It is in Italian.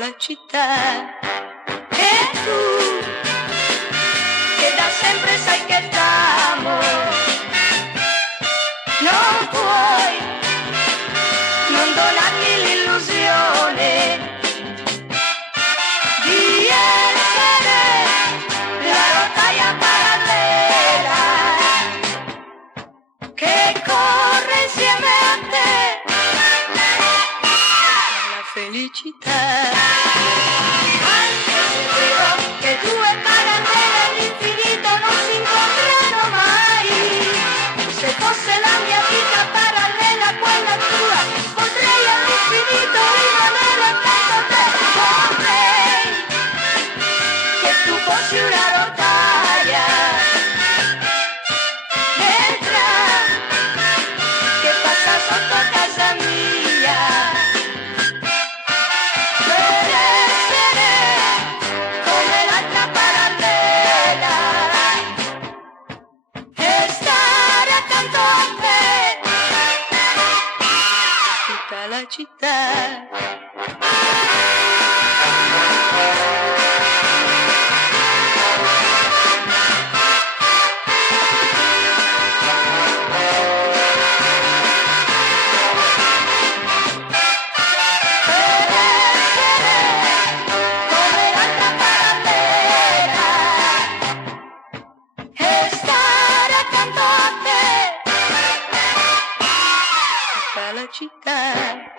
la città. E tu, che da sempre sai che t'amo, non puoi non donarmi l'illusione di essere la rotaia parallela che corre insieme a te alla felicità. Anche se è vero che due parallele all'infinito non si incontreranno mai, se fosse la mia vita parallela a quella tua, potrei all'infinito rimanere accanto a te. Vorrei che tu fossi una rotaia, mentre che passa sotto casa mia, per essere come l'altra parallela e stare accanto a te tutta la città. Città.